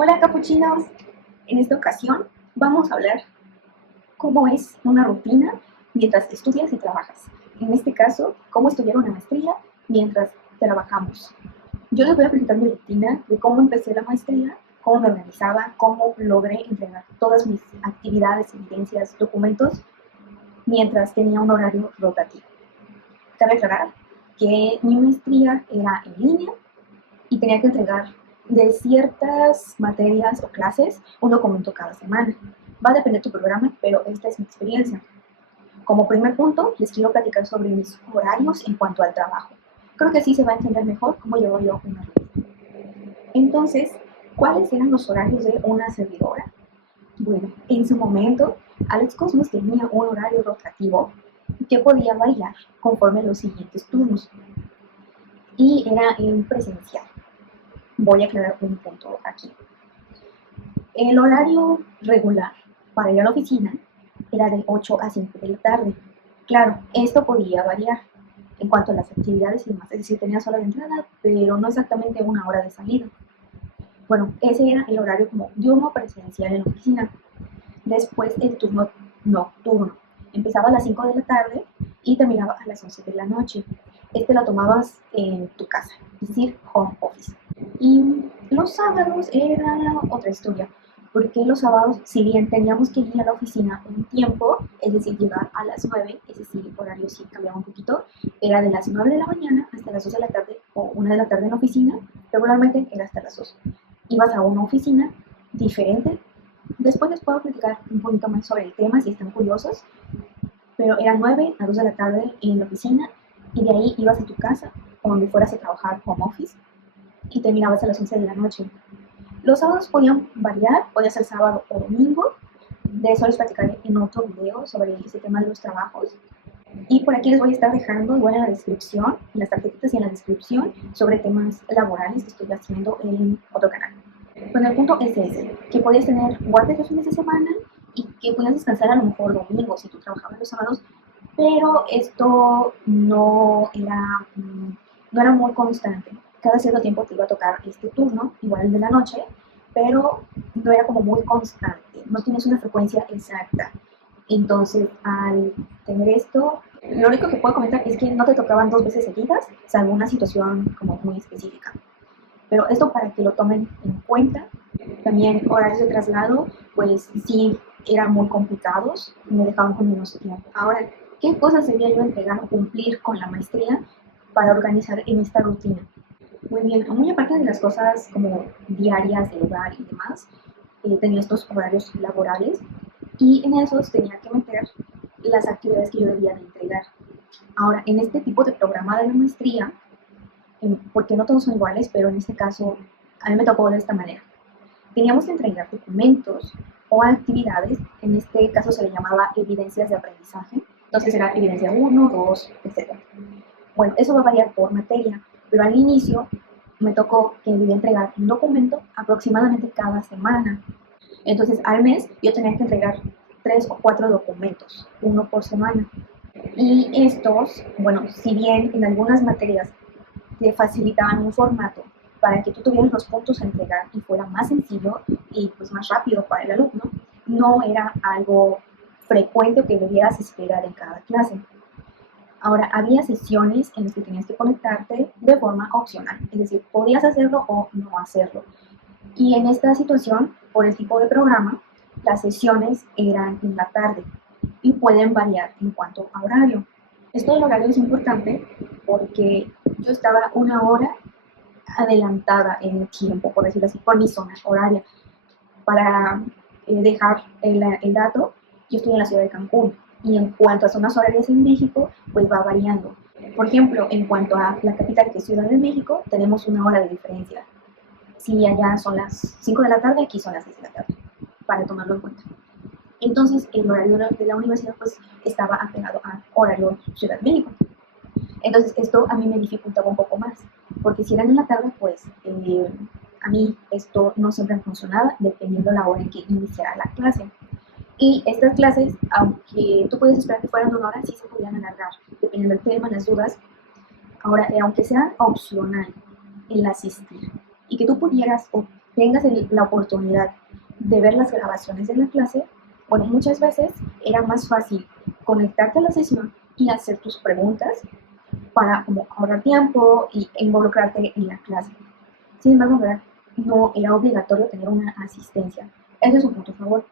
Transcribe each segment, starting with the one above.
Hola capuchinos, en esta ocasión vamos a hablar cómo es una rutina mientras estudias y trabajas. En este caso, cómo estudiar una maestría mientras trabajamos. Yo les voy a presentar mi rutina de cómo empecé la maestría, cómo me organizaba, cómo logré entregar todas mis actividades, evidencias, documentos mientras tenía un horario rotativo. Cabe aclarar que mi maestría era en línea y tenía que entregar de ciertas materias o clases un documento cada semana. Va a depender de tu programa, pero esta es mi experiencia. Como primer punto, les quiero platicar sobre mis horarios en cuanto al trabajo. Creo que así se va a entender mejor cómo llevo yo una rutina. Entonces, ¿cuáles eran los horarios de una servidora? Bueno, en su momento, Alex Cosmos tenía un horario rotativo que podía variar conforme los siguientes turnos y era en presencial. Voy a aclarar un punto aquí. El horario regular para ir a la oficina era de 8 a 5 de la tarde. Claro, esto podía variar en cuanto a las actividades y demás, es decir, tenías hora de entrada, pero no exactamente una hora de salida. Bueno, ese era el horario como diurno presencial en la oficina. Después el turno nocturno. Empezaba a las 5 de la tarde y terminaba a las 11 de la noche. Este lo tomabas en tu casa, es decir, home office. Y los sábados era otra historia, porque los sábados, si bien teníamos que ir a la oficina un tiempo, es decir, llegar a las 9, es decir, el horario sí cambiaba un poquito, era de las 9 de la mañana hasta las 2 de la tarde o 1 de la tarde en la oficina, regularmente era hasta las 2. Ibas a una oficina diferente. Después les puedo platicar un poquito más sobre el tema si están curiosos, pero eran 9 a 2 de la tarde en la oficina y de ahí ibas a tu casa o donde fueras a trabajar home office y terminabas a las 11 de la noche. Los sábados podían variar, podía ser sábado o domingo, de eso les platicaré en otro video sobre ese tema de los trabajos. Y por aquí les voy a estar dejando igual en la descripción, en las tarjetitas y en la descripción, sobre temas laborales que estoy haciendo en otro canal. Bueno, el punto es ese, que podías tener guardias los fines de semana y que podías descansar a lo mejor domingo si tú trabajabas los sábados, pero esto no era muy constante. Cada cierto tiempo te iba a tocar este turno, igual el de la noche, pero no era como muy constante, no tienes una frecuencia exacta. Entonces, al tener esto, lo único que puedo comentar es que no te tocaban 2 veces seguidas, salvo una situación como muy específica. Pero esto para que lo tomen en cuenta. También horarios de traslado, pues sí, eran muy complicados, me dejaban con menos tiempo. Ahora, ¿qué cosas debía yo entregar o cumplir con la maestría para organizar en esta rutina? Muy bien, muy aparte de las cosas como diarias del hogar y demás, tenía estos horarios laborales y en esos tenía que meter las actividades que yo debía de entregar. Ahora, en este tipo de programa de la maestría, porque no todos son iguales, pero en este caso a mí me tocó de esta manera. Teníamos que entregar documentos o actividades, en este caso se le llamaba evidencias de aprendizaje, entonces era evidencia 1, 2, etc. Bueno, eso va a variar por materia, pero al inicio me tocó que debía entregar un documento aproximadamente cada semana. Entonces al mes yo tenía que entregar 3 o 4 documentos, uno por semana. Y estos, bueno, si bien en algunas materias te facilitaban un formato para que tú tuvieras los puntos a entregar y fuera más sencillo y pues más rápido para el alumno, no era algo frecuente o que debieras esperar en cada clase. Ahora, había sesiones en las que tenías que conectarte de forma opcional, es decir, podías hacerlo o no hacerlo. Y en esta situación, por el tipo de programa, las sesiones eran en la tarde y pueden variar en cuanto a horario. Esto del horario es importante porque yo estaba una hora adelantada en el tiempo, por decirlo así, por mi zona horaria. Para dejar el dato, yo estoy en la ciudad de Cancún y en cuanto a zonas horarias en México, pues va variando. Por ejemplo, en cuanto a la capital, que es Ciudad de México, tenemos una hora de diferencia. Si allá son las 5 de la tarde, aquí son las 6 de la tarde, para tomarlo en cuenta. Entonces, el horario de la universidad pues estaba apegado a horario Ciudad de México. Entonces, esto a mí me dificultaba un poco más, porque si eran en la tarde, pues a mí esto no siempre funcionaba, dependiendo la hora en que iniciara la clase. Y estas clases, aunque tú puedes esperar que fueran 1 hora, sí se podían alargar, dependiendo del tema, las dudas. Ahora, aunque sea opcional el asistir y que tú pudieras tengas la oportunidad de ver las grabaciones de la clase, bueno, muchas veces era más fácil conectarte a la sesión y hacer tus preguntas para como ahorrar tiempo e involucrarte en la clase. Sin embargo, ¿verdad? No era obligatorio tener una asistencia. Ese es un punto a favor.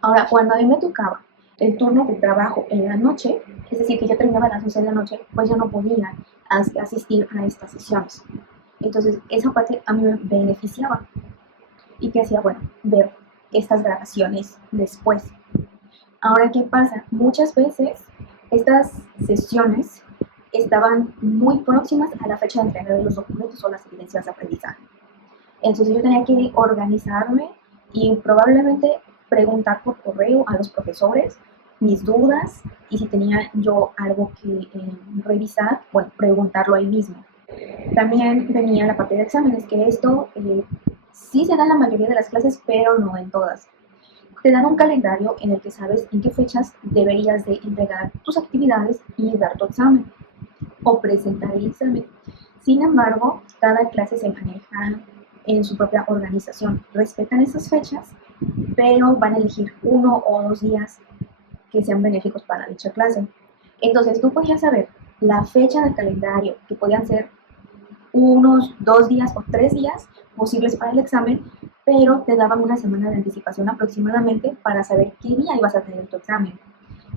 Ahora, cuando a mí me tocaba el turno de trabajo en la noche, es decir, que ya terminaba a las 11 de la noche, pues ya no podía asistir a estas sesiones. Entonces, esa parte a mí me beneficiaba. ¿Y qué hacía? Bueno, ver estas grabaciones después. Ahora, ¿qué pasa? Muchas veces estas sesiones estaban muy próximas a la fecha de entrega de los documentos o las evidencias de aprendizaje. Entonces yo tenía que organizarme y probablemente preguntar por correo a los profesores mis dudas y si tenía yo algo que revisar, bueno, preguntarlo ahí mismo. También venía la parte de exámenes, que esto sí se da en la mayoría de las clases, pero no en todas. Te dan un calendario en el que sabes en qué fechas deberías de entregar tus actividades y dar tu examen o presentar el examen. Sin embargo, cada clase se maneja en su propia organización. Respetan esas fechas, pero van a elegir 1 o 2 días que sean benéficos para dicha clase. Entonces, tú podías saber la fecha del calendario, que podían ser unos 2 días o 3 días posibles para el examen, pero te daban una semana de anticipación aproximadamente para saber qué día ibas a tener tu examen.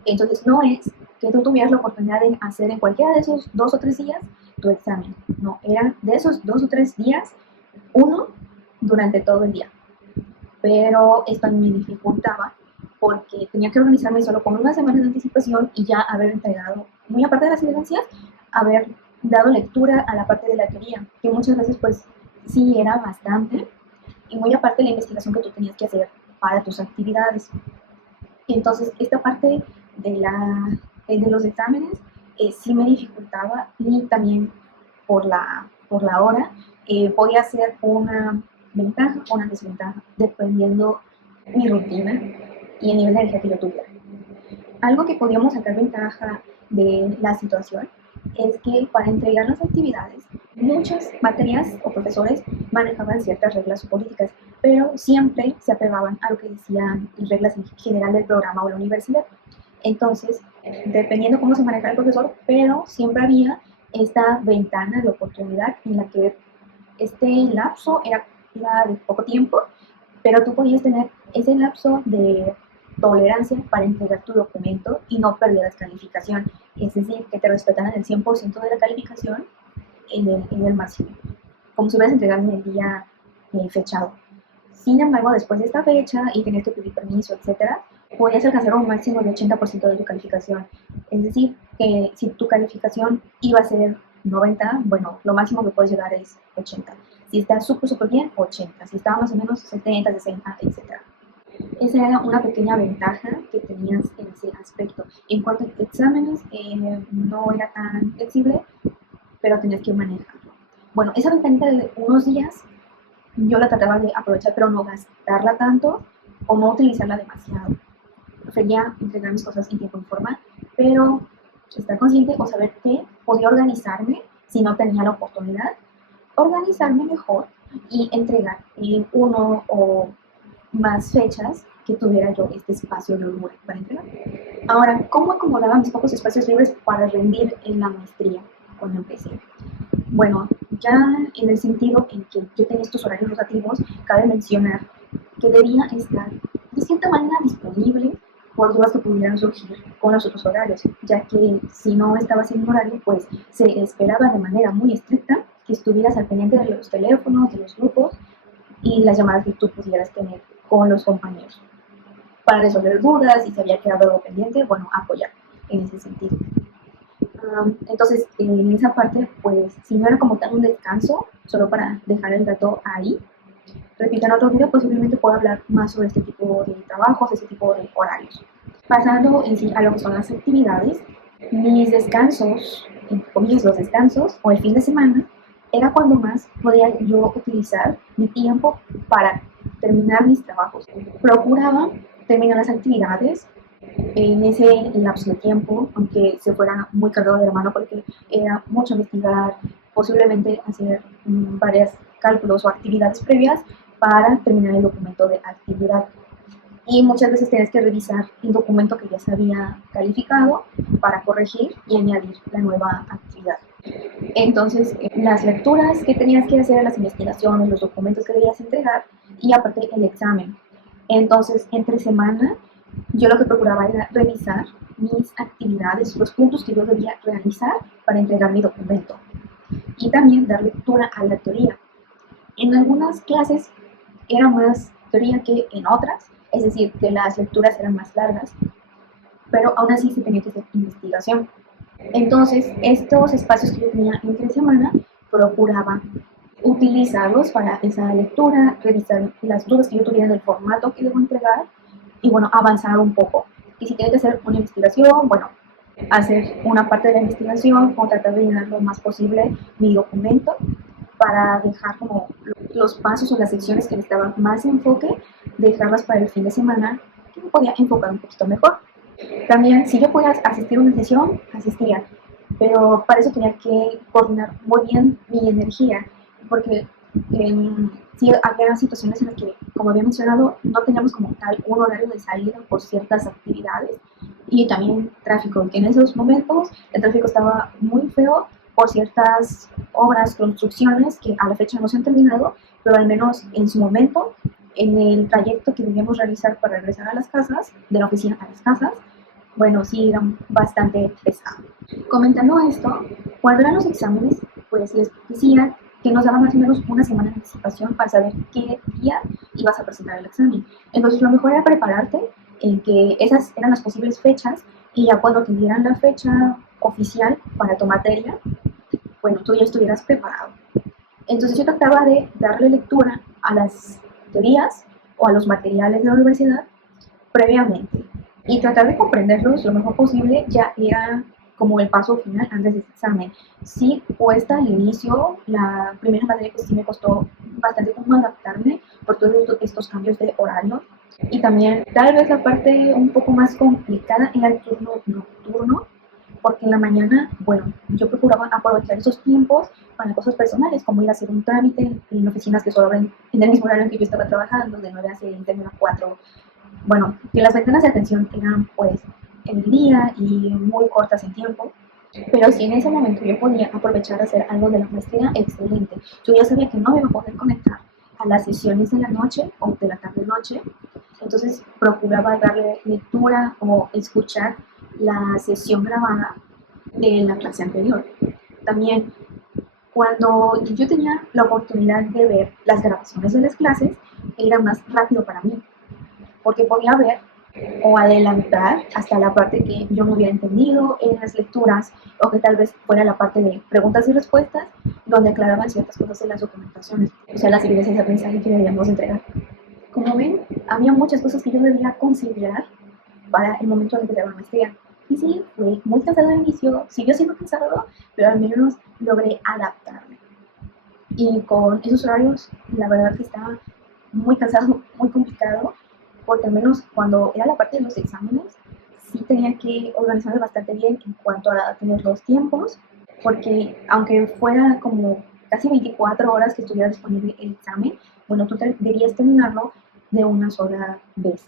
Entonces, no es que tú tuvieras la oportunidad de hacer en cualquiera de esos 2 o 3 días tu examen. No, eran de esos 2 o 3 días, uno durante todo el día. Pero esto a mí me dificultaba porque tenía que organizarme solo con una semana de anticipación y ya haber entregado, muy aparte de las evidencias, haber dado lectura a la parte de la teoría, que muchas veces pues sí era bastante, y muy aparte de la investigación que tú tenías que hacer para tus actividades. Entonces, esta parte de los exámenes sí me dificultaba y también por la hora podía ser una ventaja o una desventaja, dependiendo mi rutina y el nivel de energía que yo tuviera. Algo que podíamos sacar ventaja de la situación es que para entregar las actividades, muchas materias o profesores manejaban ciertas reglas o políticas, pero siempre se apegaban a lo que decían las reglas en general del programa o la universidad. Entonces, dependiendo cómo se manejara el profesor, pero siempre había esta ventana de oportunidad en la que este lapso era de poco tiempo, pero tú podías tener ese lapso de tolerancia para entregar tu documento y no perdieras calificación. Es decir, que te respetaran el 100% de la calificación en el máximo, como si hubieras entregado en el día fechado. Sin embargo, después de esta fecha y tenías que pedir permiso, etcétera, podías alcanzar un máximo de 80% de tu calificación. Es decir, que si tu calificación iba a ser 90, bueno, lo máximo que puedes llegar es 80. Si está súper bien, 80. Si estaba más o menos 70, 60, etcétera. Esa era una pequeña ventaja que tenías en ese aspecto. En cuanto a exámenes, no era tan flexible, pero tenías que manejarlo. Bueno, esa ventanita de unos días yo la trataba de aprovechar, pero no gastarla tanto o no utilizarla demasiado. Prefería entregar mis cosas en tiempo y forma, pero estar consciente o saber que podía organizarme si no tenía la oportunidad, organizarme mejor y entregar en uno o más fechas que tuviera yo este espacio libre para entregar. Ahora, ¿cómo acomodaba mis pocos espacios libres para rendir en la maestría cuando empecé? Bueno, ya en el sentido en que yo tenía estos horarios rotativos, cabe mencionar que debía estar de cierta manera disponible por dudas que pudieran surgir con los otros horarios, ya que si no estabas en un horario, pues se esperaba de manera muy estricta que estuvieras al pendiente de los teléfonos, de los grupos y las llamadas que tú pudieras tener con los compañeros para resolver dudas y si había quedado algo pendiente, bueno, apoyar en ese sentido. Entonces, en esa parte, pues, si no era como tal un descanso, solo para dejar el dato ahí, repito, en otro video posiblemente pueda hablar más sobre este tipo de trabajos, este tipo de horarios. Pasando en sí a lo que son las actividades, mis descansos, entre comillas los descansos, o el fin de semana, era cuando más podía yo utilizar mi tiempo para terminar mis trabajos. Procuraba terminar las actividades en ese lapso de tiempo, aunque se fuera muy cargado de la mano porque era mucho investigar, posiblemente hacer varios cálculos o actividades previas, para terminar el documento de actividad. Y muchas veces tienes que revisar el documento que ya se había calificado para corregir y añadir la nueva actividad. Entonces, las lecturas que tenías que hacer, las investigaciones, los documentos que debías entregar y aparte el examen. Entonces, entre semana, yo lo que procuraba era revisar mis actividades, los puntos que yo debía realizar para entregar mi documento y también dar lectura a la teoría. En algunas clases era más teoría que en otras, es decir, que las lecturas eran más largas, pero aún así se tenía que hacer investigación. Entonces, estos espacios que yo tenía entre semana, procuraba utilizarlos para esa lectura, revisar las dudas que yo tuviera en el formato que debo entregar y, bueno, avanzar un poco. Y si tiene que hacer una investigación, bueno, hacer una parte de la investigación o tratar de llenar lo más posible mi documento para dejar como los pasos o las secciones que necesitaban más enfoque, dejarlas para el fin de semana, que me podía enfocar un poquito mejor. También, si yo podía asistir a una sesión, asistía, pero para eso tenía que coordinar muy bien mi energía, porque sí había situaciones en las que, como había mencionado, no teníamos como tal un horario de salida por ciertas actividades y también tráfico, que en esos momentos el tráfico estaba muy feo por ciertas obras, construcciones que a la fecha no se han terminado, pero al menos en su momento, en el trayecto que debíamos realizar para regresar a las casas, de la oficina a las casas, bueno, sí, era bastante pesado. Comentando esto, cuando eran los exámenes, pues les decía que nos daban más o menos una semana de anticipación para saber qué día ibas a presentar el examen. Entonces, lo mejor era prepararte en que esas eran las posibles fechas y ya cuando te dieran la fecha oficial para tu materia, bueno, tú ya estuvieras preparado. Entonces, yo trataba de darle lectura a las teorías o a los materiales de la universidad previamente y tratar de comprenderlos lo mejor posible ya era como el paso final antes de ese examen. Sí cuesta al inicio, la primera materia que sí me costó bastante como adaptarme por todos estos cambios de horario y también tal vez la parte un poco más complicada era el turno nocturno porque en la mañana, bueno, yo procuraba aprovechar esos tiempos para cosas personales, como ir a hacer un trámite en oficinas que solo abren en el mismo horario en que yo estaba trabajando, de 9 a 6, de 9 a 4, bueno, que las ventanas de atención eran pues en el día y muy cortas en tiempo, pero si en ese momento yo podía aprovechar de hacer algo de la maestría, excelente. Yo ya sabía que no me iba a poder conectar a las sesiones de la noche o de la tarde-noche, entonces procuraba darle lectura o escuchar la sesión grabada de la clase anterior. También cuando yo tenía la oportunidad de ver las grabaciones de las clases, era más rápido para mí, porque podía ver o adelantar hasta la parte que yo no hubiera entendido en las lecturas o que tal vez fuera la parte de preguntas y respuestas donde aclaraban ciertas cosas en las documentaciones, o sea, las evidencias de aprendizaje que debíamos entregar. Como ven, había muchas cosas que yo debía considerar para el momento de empezar la maestría. Y sí, fue muy cansado al inicio, siguió siendo cansado, pero al menos logré adaptarme. Y con esos horarios, la verdad que estaba muy cansado, muy complicado, porque al menos cuando era la parte de los exámenes, sí tenía que organizarme bastante bien en cuanto a tener los tiempos, porque aunque fuera como casi 24 horas que estuviera disponible el examen, bueno, tú debías terminarlo de una sola vez.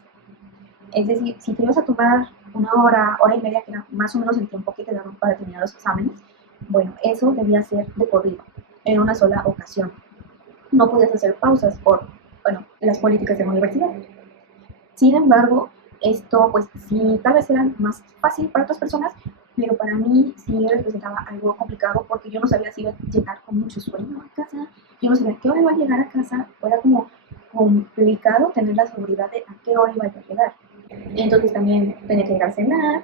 Es decir, si te ibas a tomar una hora, hora y media, que era más o menos el tiempo que te daban para terminar los exámenes, bueno, eso debía ser de corrido, en una sola ocasión. No podías hacer pausas por, bueno, las políticas de la universidad. Sin embargo, esto pues sí tal vez era más fácil para otras personas, pero para mí sí representaba algo complicado porque yo no sabía si iba a llegar con mucho sueño a casa, yo no sabía qué hora iba a llegar a casa, era como complicado tener la seguridad de a qué hora iba a llegar. Entonces también tenía que llegar a cenar,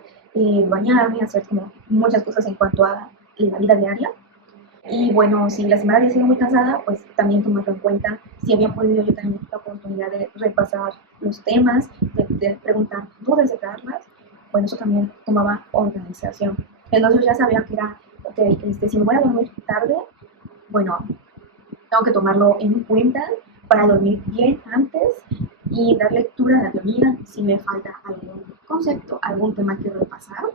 bañarme, hacer como muchas cosas en cuanto a la vida diaria. Y bueno, si la semana había sido muy cansada, pues también tomarlo en cuenta. Si había podido yo tener la oportunidad de repasar los temas, de preguntar dudas, de darlas, bueno, eso también tomaba organización. Entonces ya sabía que era, ok, si me voy a dormir tarde, bueno, tengo que tomarlo en cuenta para dormir bien antes y dar lectura a la teoría si me falta algún concepto, algún tema que repasar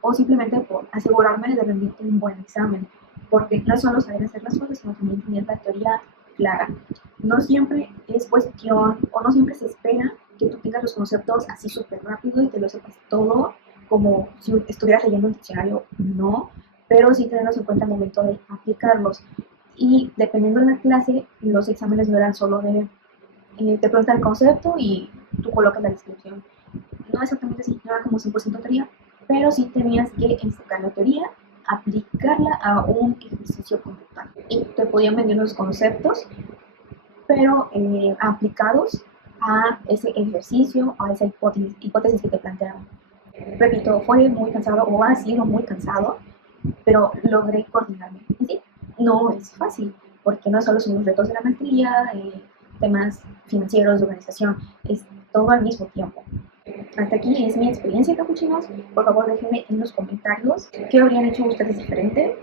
o simplemente por asegurarme de rendir un buen examen, porque no solo saber hacer las cosas, sino también tener la teoría clara. no siempre es cuestión o no siempre se espera que tú tengas los conceptos así súper rápido y te lo sepas todo como si estuvieras leyendo un diccionario, no, pero sí tenerlos en cuenta al momento de aplicarlos. Y dependiendo de la clase, los exámenes no eran solo de te preguntan el concepto y tú colocas la descripción. No exactamente así, no era como 100% teoría, pero sí tenías que enfocar la teoría, aplicarla a un ejercicio conductual. Y te podían venir los conceptos, pero aplicados a ese ejercicio, a esa hipótesis que te plantearon. Repito, fue muy cansado o ha sido muy cansado, pero logré coordinarme. Y sí, no es fácil, porque no solo son los retos de la maestría, temas financieros, de organización, es todo al mismo tiempo. Hasta aquí es mi experiencia, capuchinos. Por favor, déjenme en los comentarios qué habrían hecho ustedes diferente,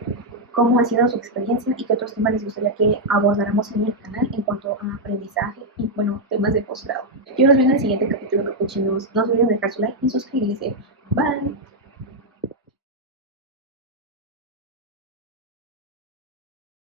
cómo ha sido su experiencia y qué otros temas les gustaría que abordáramos en el canal en cuanto a aprendizaje y, bueno, temas de posgrado. Yo los veo en el siguiente capítulo, capuchinos. No olviden dejar su like y suscribirse. Bye.